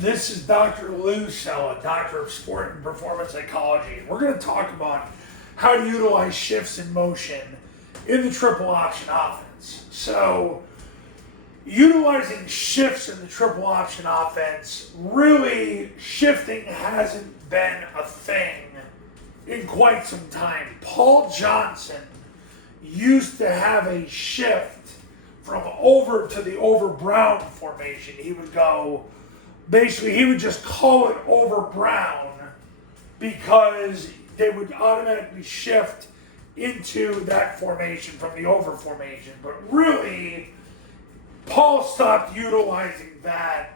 This is Dr. Lou Cella, Doctor of Sport and Performance Psychology. We're going to talk about how to utilize shifts in motion in the triple option offense. So, utilizing shifts in the triple option offense, really shifting hasn't been a thing in quite some time. Paul Johnson used to have a shift from over to the over Brown formation. He would go, basically, he would just call it over Brown because they would automatically shift into that formation from the over formation. But really, Paul stopped utilizing that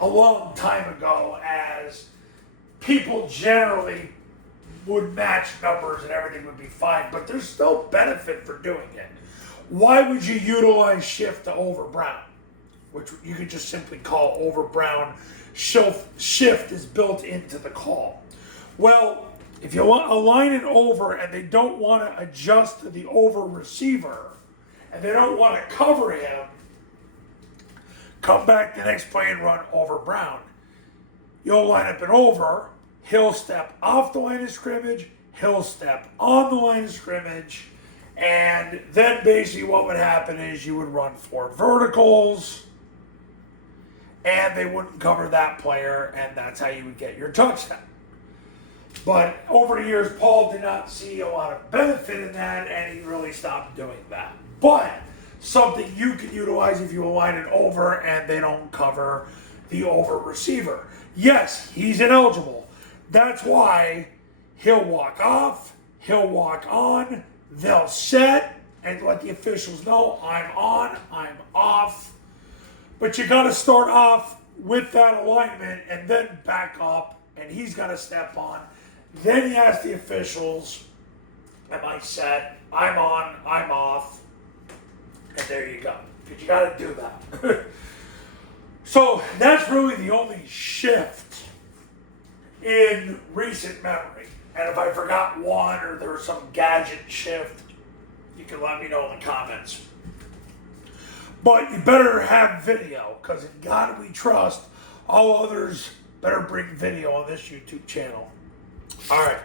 a long time ago, as people generally would match numbers and everything would be fine, but there's still benefit for doing it. Why would you utilize shift to over Brown, which you could just simply call over Brown? Shift is built into the call. Well, if you align it over and they don't want to adjust to the over receiver and they don't want to cover him, come back the next play and run over Brown. You'll line up an over, he'll step off the line of scrimmage, he'll step on the line of scrimmage, and then basically what would happen is you would run 4 verticals, and they wouldn't cover that player, and that's how you would get your touchdown. But over the years, Paul did not see a lot of benefit in that, and he really stopped doing that. But something you can utilize if you align it over and they don't cover the over receiver. Yes, he's ineligible. That's why he'll walk off, he'll walk on, they'll set and let the officials know I'm on, I'm off. But you got to start off with that alignment and then back up, and he's got to step on. Then he asks the officials, am I set? I'm on, I'm off. And there you go. Because you got to do that. So that's really the only shift in recent memory. And if I forgot one or there was some gadget shift, you can let me know in the comments. But you better have video, because in God we trust. All others better bring video on this YouTube channel. All right.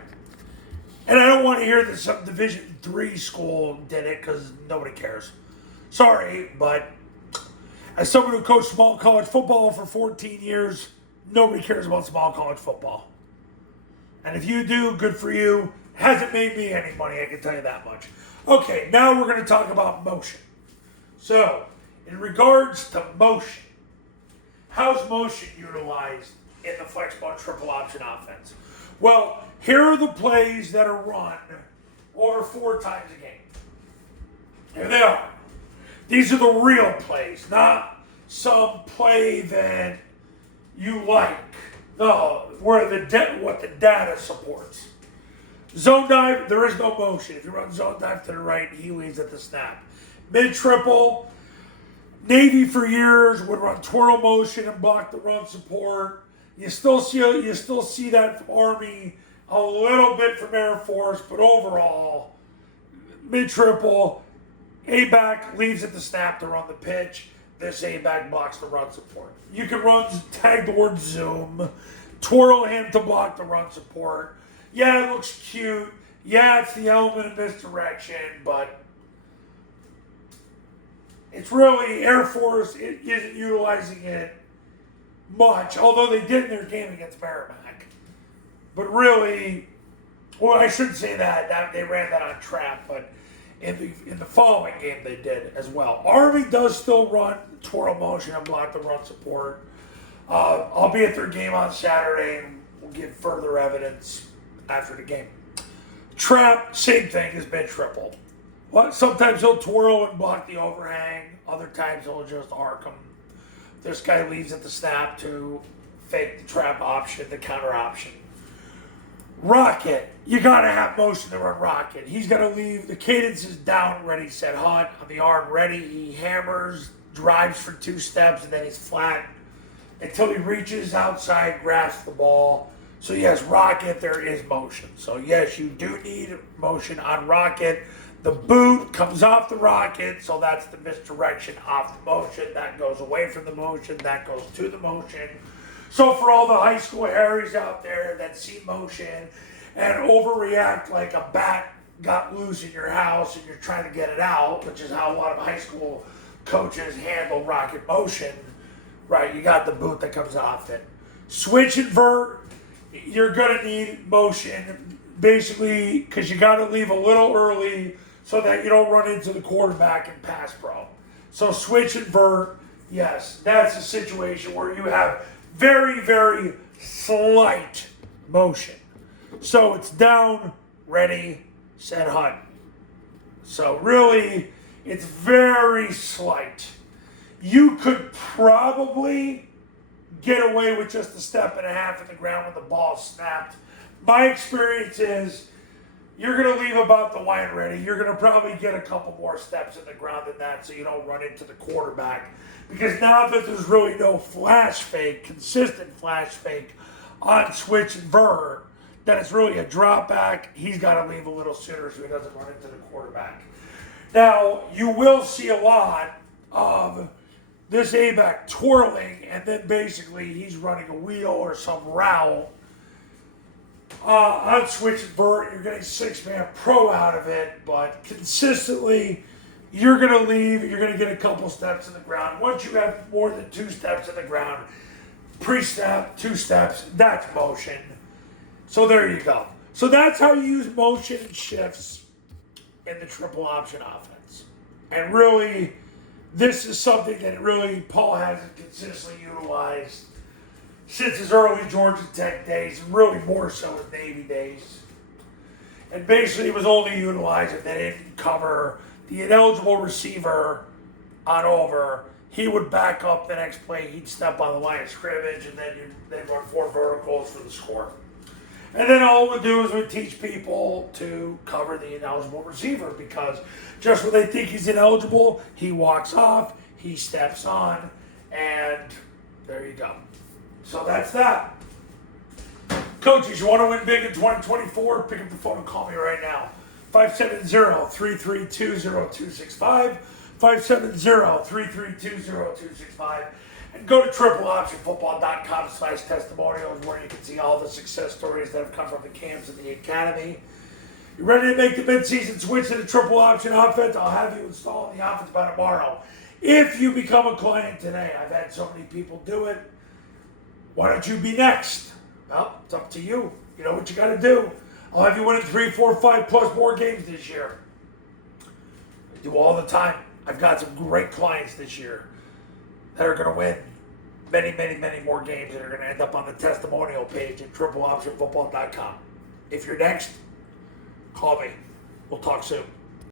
And I don't want to hear that some Division III school did it, because nobody cares. Sorry, but as someone who coached small college football for 14 years, nobody cares about small college football. And if you do, good for you. Hasn't made me any money, I can tell you that much. Okay, now we're going to talk about motion. So, in regards to motion, how's motion utilized in the Flexbone triple option offense? Well, here are the plays that are run over 4 times a game. Here they are. These are the real plays, not some play that you like. No, where what the data supports. Zone dive, there is no motion. If you run zone dive to the right, he leaves at the snap. Mid triple, Navy for years would run twirl motion and block the run support. You still see that from Army, a little bit from Air Force, but overall, mid triple, A-back leaves at the snap to run the pitch. This A-back blocks the run support. You can tag the word zoom, twirl him to block the run support. Yeah, it looks cute. Yeah, it's the element of misdirection, but it's really Air Force isn't utilizing it much, although they did in their game against Merrimack. But really, well, I shouldn't say that they ran that on trap, but in the following game they did as well. Army does still run twirl motion and block the run support. I'll be at their game on Saturday, and we'll give further evidence after the game. Trap, same thing as mid triple. Sometimes he'll twirl and block the overhang. Other times he'll just arc him. This guy leaves at the snap to fake the trap option, the counter option. Rocket, you gotta have motion to run rocket. He's gotta leave. The cadence is down, ready, set, hot. On the arm, ready. He hammers, drives for 2 steps, and then he's flat until he reaches outside, grasps the ball. So yes, rocket, there is motion. So yes, you do need motion on rocket. The boot comes off the rocket, so that's the misdirection off the motion. That goes away from the motion, that goes to the motion. So for all the high school Harrys out there that see motion and overreact like a bat got loose in your house and you're trying to get it out, which is how a lot of high school coaches handle rocket motion, right? You got the boot that comes off it. Switch invert, you're going to need motion basically because you got to leave a little early so that you don't run into the quarterback and pass pro. So switch invert, yes, that's a situation where you have very, very slight motion. So it's down, ready, set, hunt. So really, it's very slight. You could probably get away with just a step and a half in the ground when the ball snapped. My experience is you're going to leave about the line ready. You're going to probably get a couple more steps in the ground than that so you don't run into the quarterback. Because now that there's really no flash fake, consistent flash fake on switch invert, that it's really a drop back, he's got to leave a little sooner so he doesn't run into the quarterback. Now, you will see a lot of this A-back twirling, and then basically he's running a wheel or some route. On switch invert, you're getting 6-man pro out of it, but consistently, you're going to leave, you're going to get a couple steps in the ground. Once you have more than 2 steps in the ground, pre-step, 2 steps, that's motion. So there you go. So that's how you use motion and shifts in the triple option offense. And really, this is something that really Paul hasn't consistently utilized since his early Georgia Tech days, and really more so his Navy days. And basically it was only utilized if they didn't cover the ineligible receiver on over. He would back up the next play, he'd step on the line of scrimmage, and then they'd run 4 verticals for the score. And then all it would do is we'd teach people to cover the ineligible receiver, because just when they think he's ineligible, he walks off, he steps on, and there you go. So that's that. Coaches, you want to win big in 2024? Pick up the phone and call me right now. 570-332-0265. 570-332-0265. And go to tripleoptionfootball.com/testimonials, where you can see all the success stories that have come from the camps and the academy. You ready to make the midseason switch to the triple option offense? I'll have you install the offense by tomorrow. If you become a client today, I've had so many people do it. Why don't you be next? Well, it's up to you. You know what you got to do. I'll have you winning 3, 4, 5 plus more games this year. I do all the time. I've got some great clients this year that are going to win many, many, many more games that are going to end up on the testimonial page at tripleoptionfootball.com. If you're next, call me. We'll talk soon.